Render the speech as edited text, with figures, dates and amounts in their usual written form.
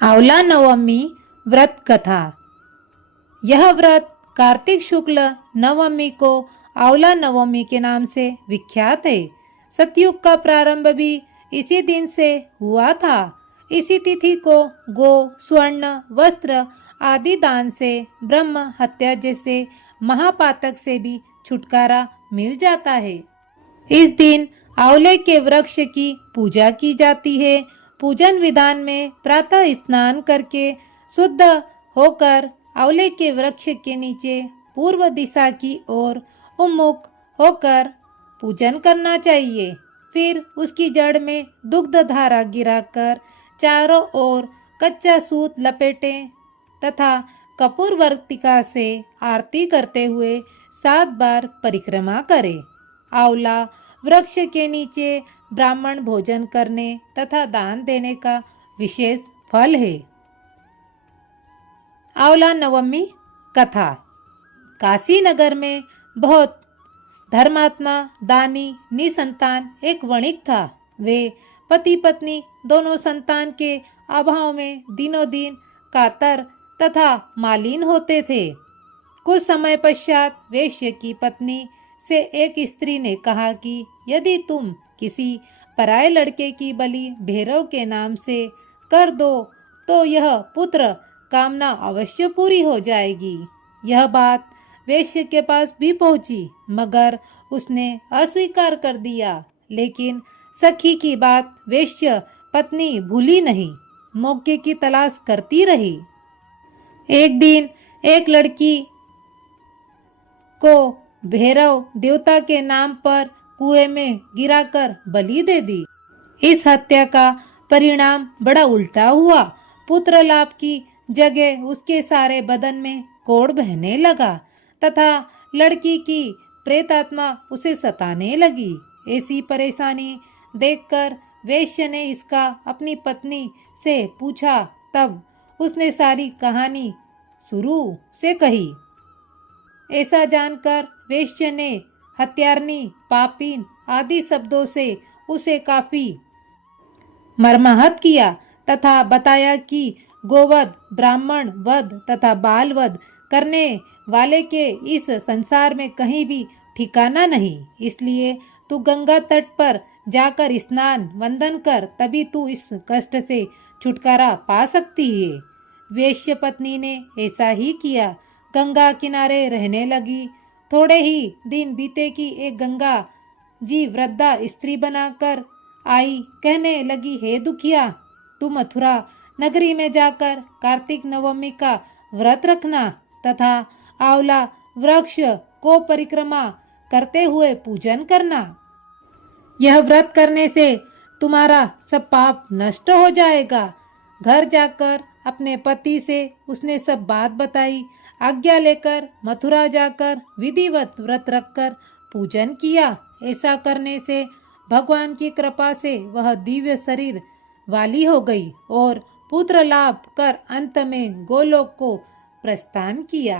आंवला नवमी व्रत कथा। यह व्रत कार्तिक शुक्ल नवमी को आंवला नवमी के नाम से विख्यात है। सतयुग का प्रारंभ भी इसी दिन से हुआ था। इसी तिथि को गो, स्वर्ण, वस्त्र आदि दान से ब्रह्म हत्या जैसे महापातक से भी छुटकारा मिल जाता है। इस दिन आंवले के वृक्ष की पूजा की जाती है। पूजन विधान में प्रातः स्नान करके शुद्ध होकर आंवले के वृक्ष के नीचे पूर्व दिशा की ओर उन्मुख होकर पूजन करना चाहिए। फिर उसकी जड़ में दुग्ध धारा गिराकर चारों ओर कच्चा सूत लपेटें तथा कपूर वर्तिका से आरती करते हुए 7 बार परिक्रमा करें। आंवला वृक्ष के नीचे ब्राह्मण भोजन करने तथा दान देने का विशेष फल है। आंवला नवमी कथा। काशी नगर में बहुत धर्मात्मा, दानी, निसंतान एक वणिक था। वे पति पत्नी दोनों संतान के अभाव में दिनों दिन कातर तथा मालिन होते थे। कुछ समय पश्चात वेश्य की पत्नी से एक स्त्री ने कहा कि यदि तुम किसी पराये लड़के की बलि भैरव के नाम से कर दो तो यह पुत्र कामना अवश्य पूरी हो जाएगी। यह बात वेश्य के पास भी पहुंची, मगर उसने अस्वीकार कर दिया। लेकिन सखी की बात वेश्य पत्नी भूली नहीं, मौके की तलाश करती रही। एक दिन एक लड़की को भैरव देवता के नाम पर कुएं में गिराकर बलि दे दी। इस हत्या का परिणाम बड़ा उल्टा हुआ। पुत्र लाभ की जगह उसके सारे बदन में कोढ़ बहने लगा तथा लड़की की प्रेतात्मा उसे सताने लगी। ऐसी परेशानी देखकर वेश्य ने इसका अपनी पत्नी से पूछा। तब उसने सारी कहानी शुरू से कही। ऐसा जानकर वेश्य ने हत्यारनी, पापीन आदि शब्दों से उसे काफी मर्माहत किया तथा बताया कि गोवध, ब्राह्मण वध तथा बाल वध करने वाले के इस संसार में कहीं भी ठिकाना नहीं। इसलिए तू गंगा तट पर जाकर स्नान वंदन कर, तभी तू इस कष्ट से छुटकारा पा सकती है। वेश्य पत्नी ने ऐसा ही किया। गंगा किनारे रहने लगी। थोड़े ही दिन बीते कि एक गंगा जी वृद्धा स्त्री बनाकर आई। कहने लगी, हे दुखिया, तू मथुरा नगरी में जाकर कार्तिक नवमी का व्रत रखना तथा आंवला वृक्ष को परिक्रमा करते हुए पूजन करना। यह व्रत करने से तुम्हारा सब पाप नष्ट हो जाएगा। घर जाकर अपने पति से उसने सब बात बताई। आज्ञा लेकर मथुरा जाकर विधिवत व्रत रखकर पूजन किया। ऐसा करने से भगवान की कृपा से वह दिव्य शरीर वाली हो गई और पुत्र लाभ कर अंत में गोलोक को प्रस्थान किया।